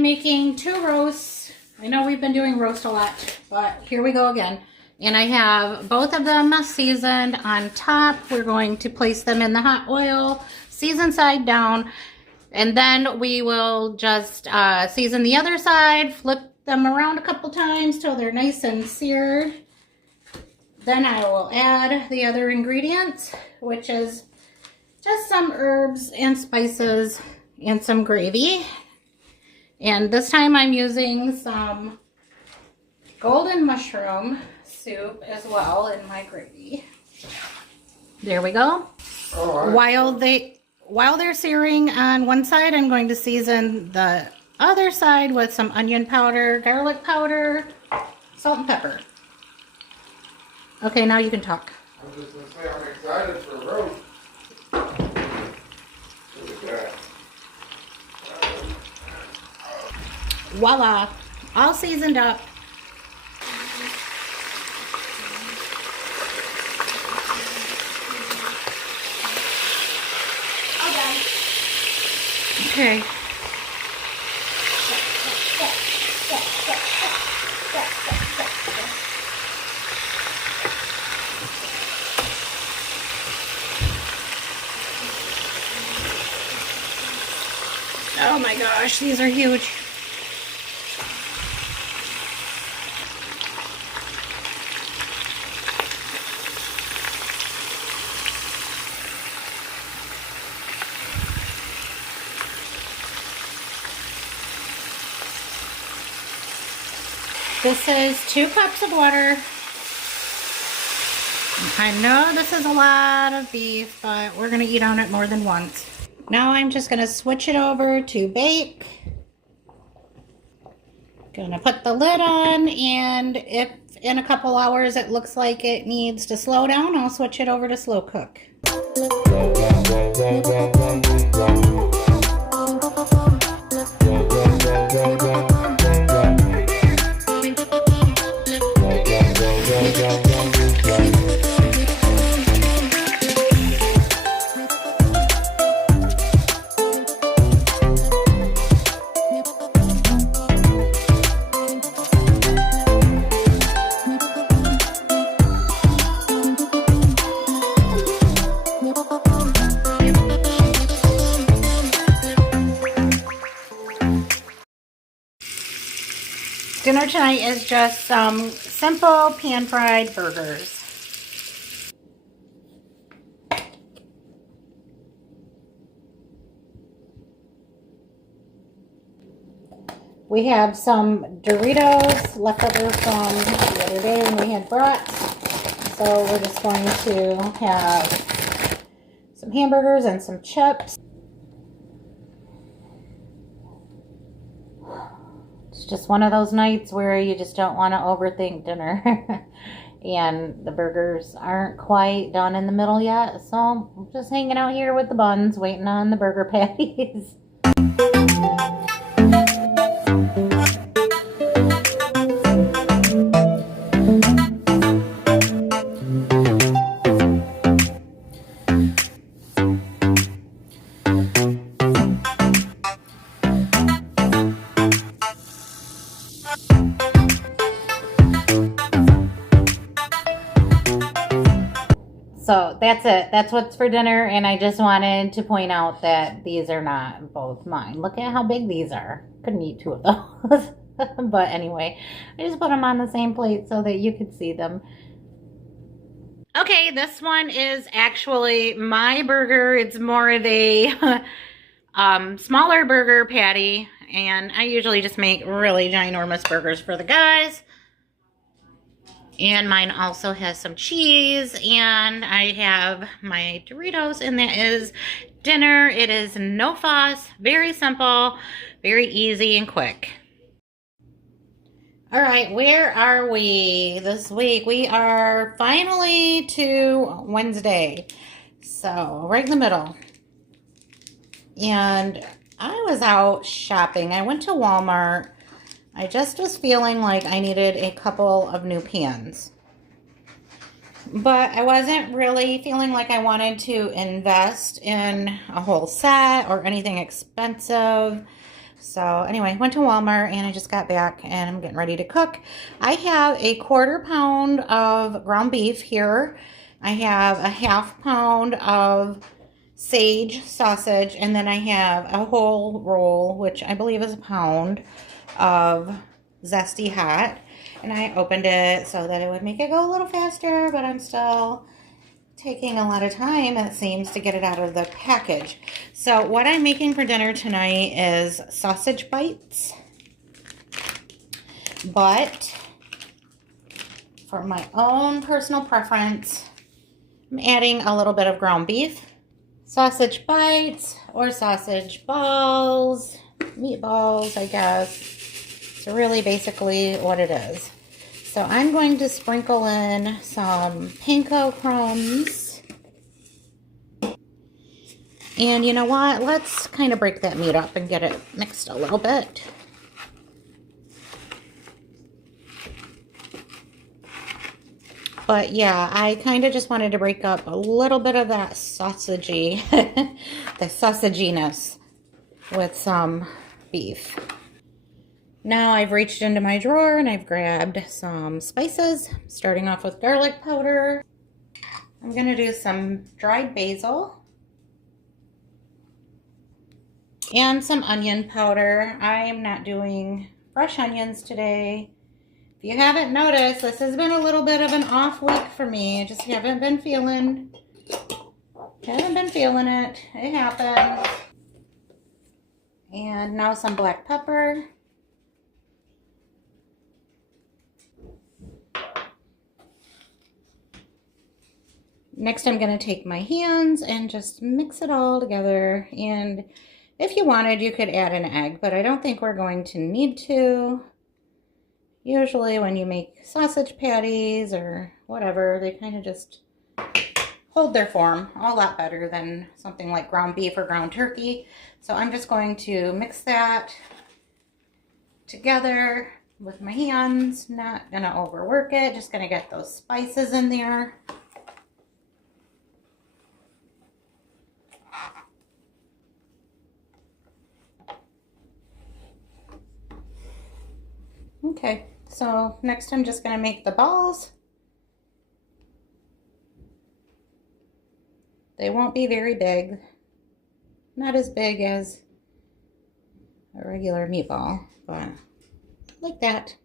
I'm making 2 roasts. I know we've been doing roast a lot, but here we go again. And I have both of them seasoned on top. We're going to place them in the hot oil, season side down, and then we will just season the other side, flip them around a couple times till they're nice and seared. Then I will add the other ingredients, which is just some herbs and spices and some gravy. And this time I'm using some golden mushroom soup as well in my gravy. There we go. While they're searing on one side, I'm going to season the other side with some onion powder, garlic powder, salt and pepper. Okay, now you can talk. I'm just going to say I'm excited for roast. Look at that. Voila, all seasoned up. Okay. Oh my gosh, these are huge. This is 2 cups of water. I know this is a lot of beef, but we're going to eat on it more than once. Now I'm just going to switch it over to bake. Going to put the lid on, and if in a couple hours it looks like it needs to slow down, I'll switch it over to slow cook. Dinner tonight is just some simple pan-fried burgers. We have some Doritos left over from the other day when we had brats. So we're just going to have some hamburgers and some chips. It's just one of those nights where you just don't want to overthink dinner. And the burgers aren't quite done in the middle yet. So I'm just hanging out here with the buns, waiting on the burger patties. So that's it. That's what's for dinner. And I just wanted to point out that these are not both mine. Look at how big these are. Couldn't eat 2 of those. But anyway, I just put them on the same plate so that you could see them. Okay, this one is actually my burger. It's more of a smaller burger patty. And I usually just make really ginormous burgers for the guys. And mine also has some cheese, and I have my Doritos, and that is dinner. It is no fuss, very simple, very easy and quick. All right, where are we this week? We are finally to Wednesday, so right in the middle. And I was out shopping. I went to Walmart. I just was feeling like I needed a couple of new pans. But I wasn't really feeling like I wanted to invest in a whole set or anything expensive. So anyway, went to Walmart and I just got back and I'm getting ready to cook. I have a 1/4 pound of ground beef here. I have a 1/2 pound of sage sausage, and then I have a whole roll, which I believe is a pound, of zesty hot. And I opened it so that it would make it go a little faster, but I'm still taking a lot of time, it seems, to get it out of the package. So what I'm making for dinner tonight is sausage bites, but for my own personal preference, I'm adding a little bit of ground beef. Sausage bites or sausage balls, meatballs, I guess. It's really basically what it is. So I'm going to sprinkle in some panko crumbs. And you know what? Let's kind of break that meat up and get it mixed a little bit. But yeah, I kind of just wanted to break up a little bit of that sausagey, the sausaginess with some beef. Now I've reached into my drawer and I've grabbed some spices, starting off with garlic powder. I'm going to do some dried basil and some onion powder. I am not doing fresh onions today. If you haven't noticed, this has been a little bit of an off week for me. I just haven't been feeling it. It happens. And now some black pepper. Next, I'm going to take my hands and just mix it all together. And if you wanted, you could add an egg, but I don't think we're going to need to. Usually when you make sausage patties or whatever, they kind of just hold their form a lot better than something like ground beef or ground turkey. So I'm just going to mix that together with my hands. Not going to overwork it, just going to get those spices in there. Okay, so next I'm just going to make the balls. They won't be very big. Not as big as a regular meatball, but like that.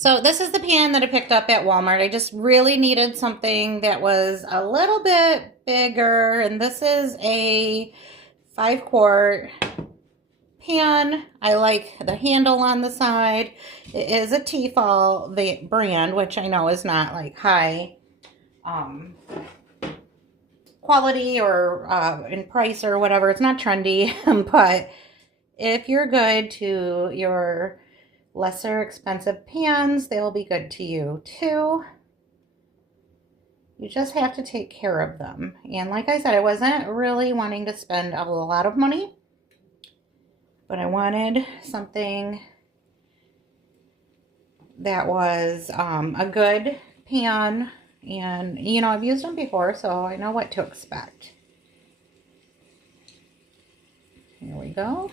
So this is the pan that I picked up at Walmart. I just really needed something that was a little bit bigger. And this is a 5-quart pan. I like the handle on the side. It is a Tefal brand, which I know is not like high quality or in price or whatever. It's not trendy, but if you're good to your lesser expensive pans, they will be good to you too. You just have to take care of them. And like I said, I wasn't really wanting to spend a lot of money, but I wanted something that was a good pan. And you know, I've used them before, so I know what to expect. Here we go.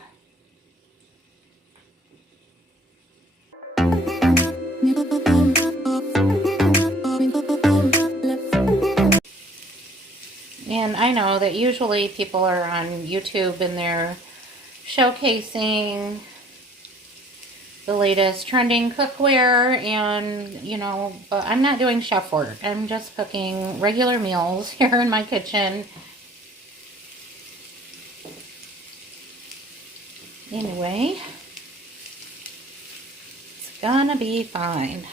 And I know that usually people are on YouTube and they're showcasing the latest trending cookware, and you know, but I'm not doing chef work. I'm just cooking regular meals here in my kitchen. Anyway, it's gonna be fine.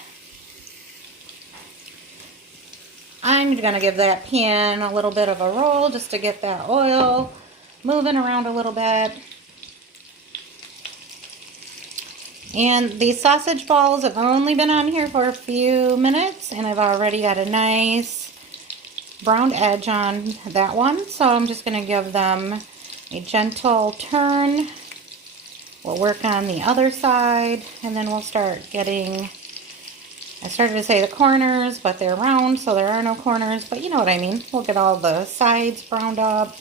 I'm gonna give that pan a little bit of a roll just to get that oil moving around a little bit. And these sausage balls have only been on here for a few minutes, and I've already got a nice browned edge on that one. So I'm just going to give them a gentle turn. We'll work on the other side, and then we'll start getting, I started to say the corners, but they're round, so there are no corners, but you know what I mean. We'll get all the sides browned up.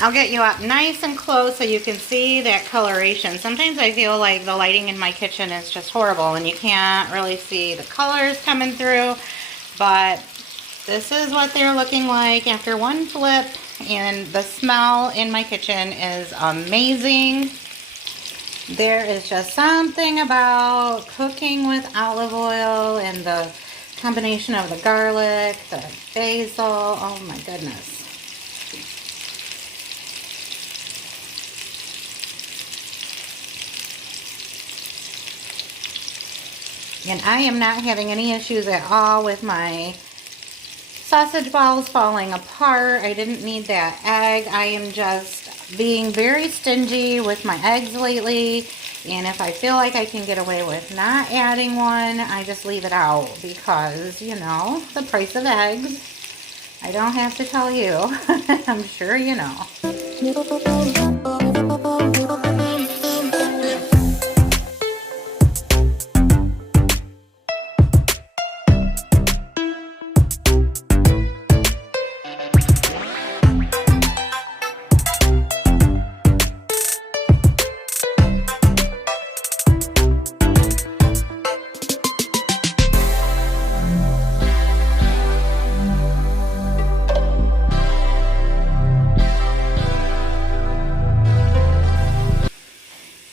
I'll get you up nice and close so you can see that coloration. Sometimes I feel like the lighting in my kitchen is just horrible and you can't really see the colors coming through, but this is what they're looking like after one flip, and the smell in my kitchen is amazing. There is just something about cooking with olive oil and the combination of the garlic, the basil, oh my goodness. And I am not having any issues at all with my sausage balls falling apart. I didn't need that egg. I am just being very stingy with my eggs lately. And if I feel like I can get away with not adding one, I just leave it out because, you know, the price of eggs. I don't have to tell you. I'm sure you know.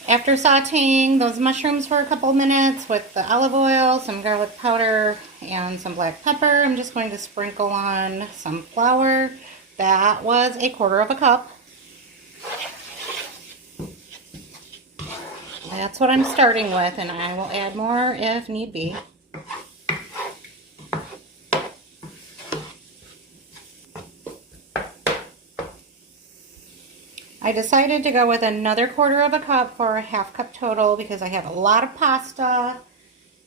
After sauteing those mushrooms for a couple minutes with the olive oil, some garlic powder, and some black pepper, I'm just going to sprinkle on some flour. That was a 1/4 cup. That's what I'm starting with, and I will add more if need be. I decided to go with another 1/4 cup for a 1/2 cup total because I have a lot of pasta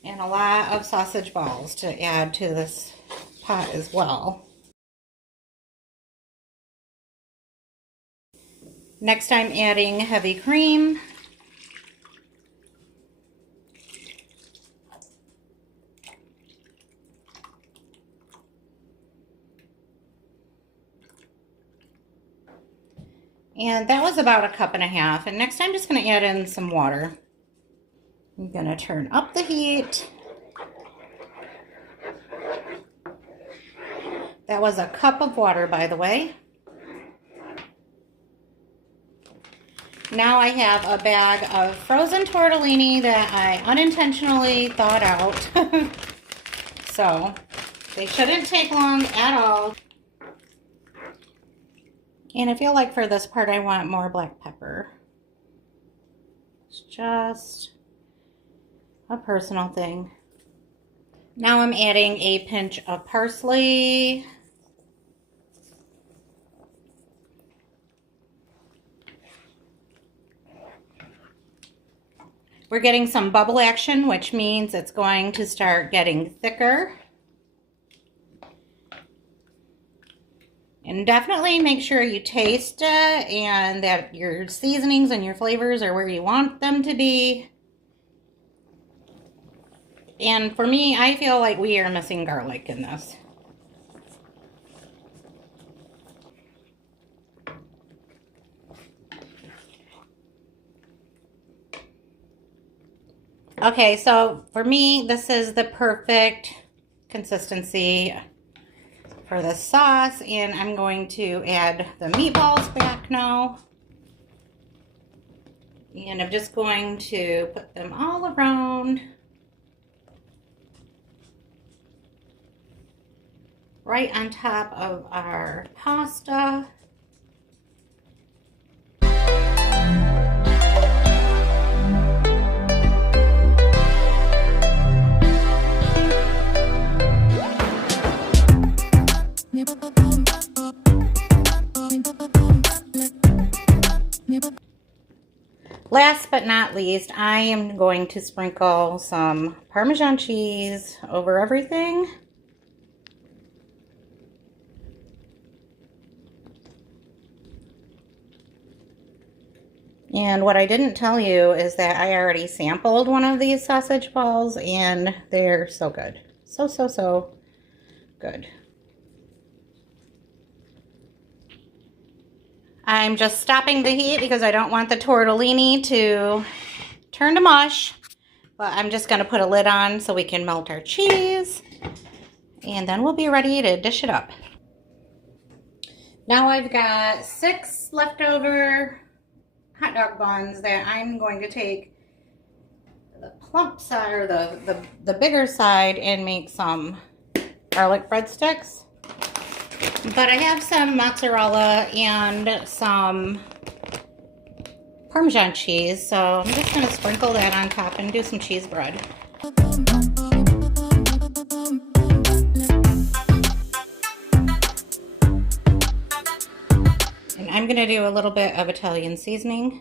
and a lot of sausage balls to add to this pot as well. Next, I'm adding heavy cream. And that was about 1.5 cups. And next I'm just going to add in some water. I'm going to turn up the heat. That was 1 cup of water, by the way. Now I have a bag of frozen tortellini that I unintentionally thawed out. So they shouldn't take long at all. And I feel like for this part I want more black pepper. It's just a personal thing. Now I'm adding a pinch of parsley. We're getting some bubble action, which means it's going to start getting thicker. And definitely make sure you taste it and that your seasonings and your flavors are where you want them to be. And for me, I feel like we are missing garlic in this. Okay, so for me, this is the perfect consistency for the sauce, and I'm going to add the meatballs back now. And I'm just going to put them all around. Right on top of our pasta. Last but not least, I am going to sprinkle some Parmesan cheese over everything. And what I didn't tell you is that I already sampled one of these sausage balls and they're so good. So good. I'm just stopping the heat because I don't want the tortellini to turn to mush. But I'm just going to put a lid on so we can melt our cheese. And then we'll be ready to dish it up. Now I've got 6 leftover hot dog buns that I'm going to take the plump side or the bigger side and make some garlic breadsticks. But I have some mozzarella and some Parmesan cheese, so I'm just going to sprinkle that on top and do some cheese bread. And I'm going to do a little bit of Italian seasoning.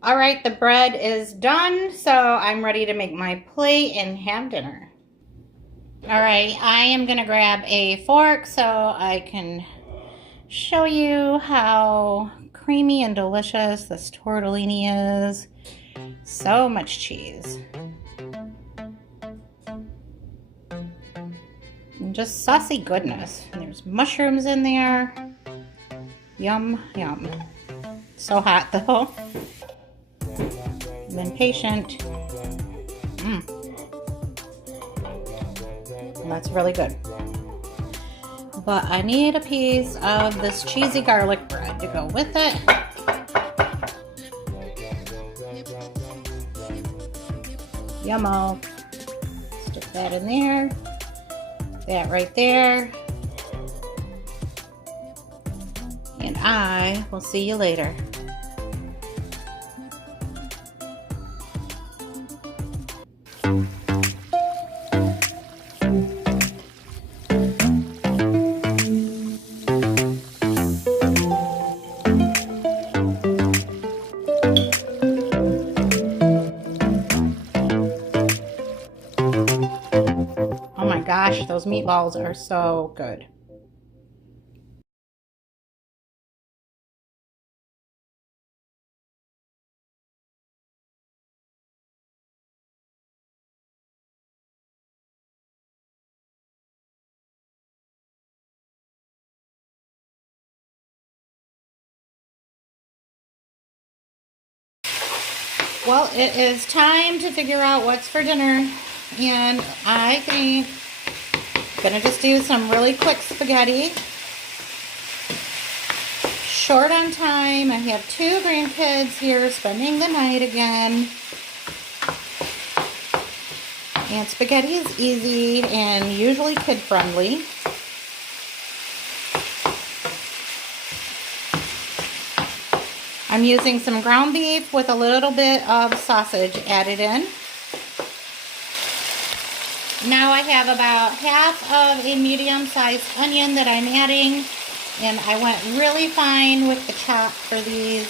All right, the bread is done, so I'm ready to make my plate and have dinner. All right, I am gonna grab a fork so I can show you how creamy and delicious this tortellini is. So much cheese. And just saucy goodness. And there's mushrooms in there. Yum, yum. So hot though. Been patient. That's really good. But I need a piece of this cheesy garlic bread to go with it. Yummo. Stick that in there. That right there. And I will see you later. Oh my gosh, those meatballs are so good. Well, it is time to figure out what's for dinner, and I think I'm gonna just do some really quick spaghetti. Short on time. I have 2 grandkids here spending the night again. And spaghetti is easy and usually kid friendly. I'm using some ground beef with a little bit of sausage added in. Now I have about half of a medium-sized onion that I'm adding, and I went really fine with the chop for these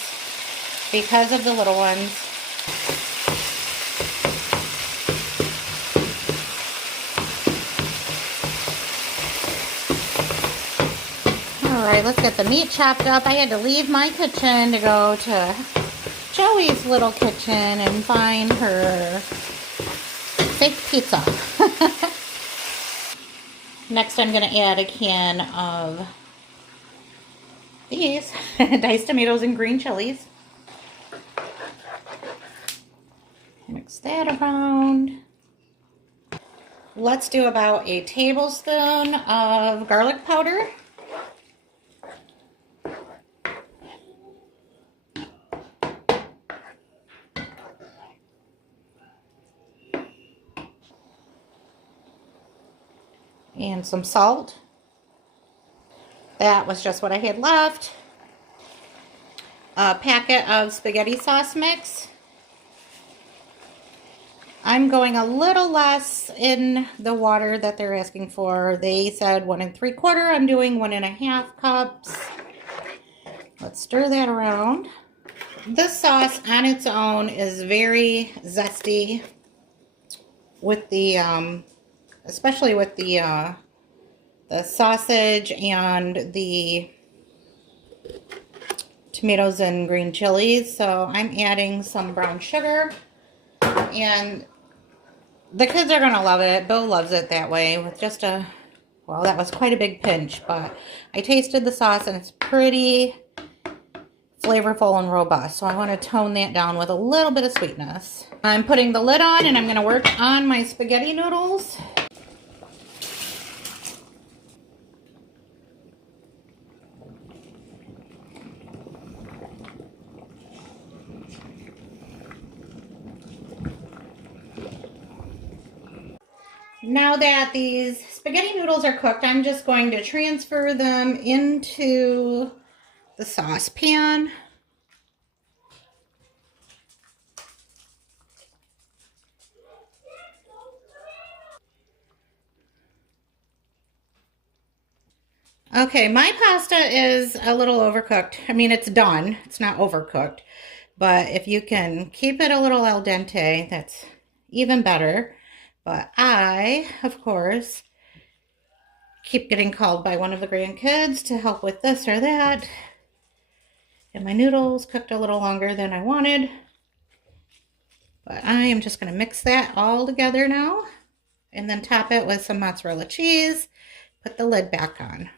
because of the little ones. Alright, let's get the meat chopped up. I had to leave my kitchen to go to Joey's little kitchen and find her fake pizza. Next I'm going to add a can of these diced tomatoes and green chilies. Mix that around. Let's do about a tablespoon of garlic powder. And some salt. That was just what I had left. A packet of spaghetti sauce mix. I'm going a little less in the water that they're asking for. They said 1 3/4. I'm doing 1 1/2 cups. Let's stir that around. This sauce on its own is very zesty with the, especially with the sausage and the tomatoes and green chilies. So I'm adding some brown sugar, and the kids are gonna love it. Bill loves it that way with just a, well, that was quite a big pinch, but I tasted the sauce and it's pretty flavorful and robust. So I want to tone that down with a little bit of sweetness. I'm putting the lid on and I'm gonna work on my spaghetti noodles. Now that these spaghetti noodles are cooked, I'm just going to transfer them into the saucepan. Okay, my pasta is a little overcooked. I mean, it's done. It's not overcooked. But if you can keep it a little al dente, that's even better. But I, of course, keep getting called by one of the grandkids to help with this or that. And my noodles cooked a little longer than I wanted. But I am just going to mix that all together now. And then top it with some mozzarella cheese. Put the lid back on.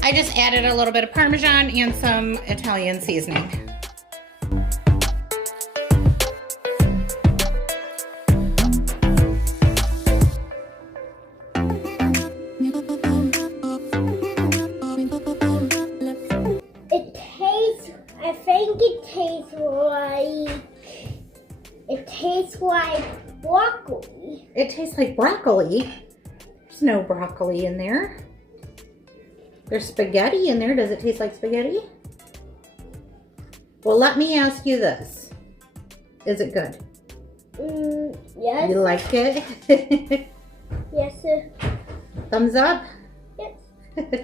I just added a little bit of Parmesan and some Italian seasoning. I think it tastes like broccoli. It tastes like broccoli. There's no broccoli in there. There's spaghetti in there. Does it taste like spaghetti? Well, let me ask you this. Is it good? Yes. You like it? Yes, sir. Thumbs up? Yes.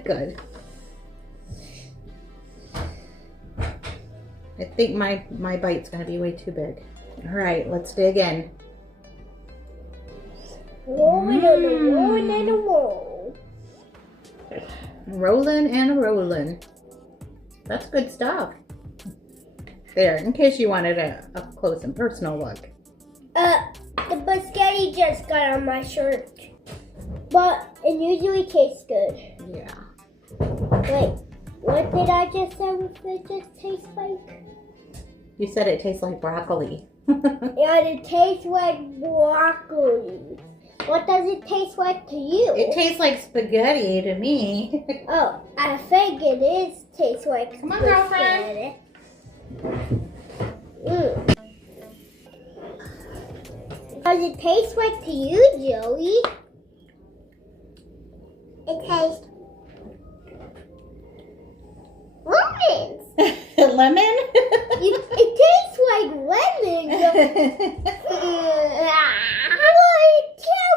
Good. I think my bite's going to be way too big. All right, let's dig in. Rolling and a rolling and a roll. Rolling and a rolling. That's good stuff. There, in case you wanted a up close and personal look. The biscotti just got on my shirt. But it usually tastes good. Yeah. Wait, what did I just say? What it just tastes like? You said it tastes like broccoli. Yeah, it tastes like broccoli. What does it taste like to you? It tastes like spaghetti to me. Oh, I think it is tastes like Come on, girlfriend. Does it taste like to you, Joey? It tastes lemons. Lemon? It tastes like lemons. How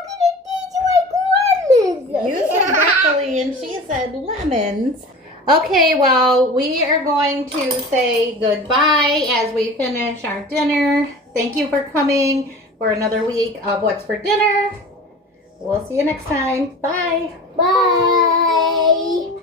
can it taste like lemons? You said broccoli and she said lemons. Okay, well, we are going to say goodbye as we finish our dinner. Thank you for coming for another week of What's for Dinner. We'll see you next time. Bye. Bye.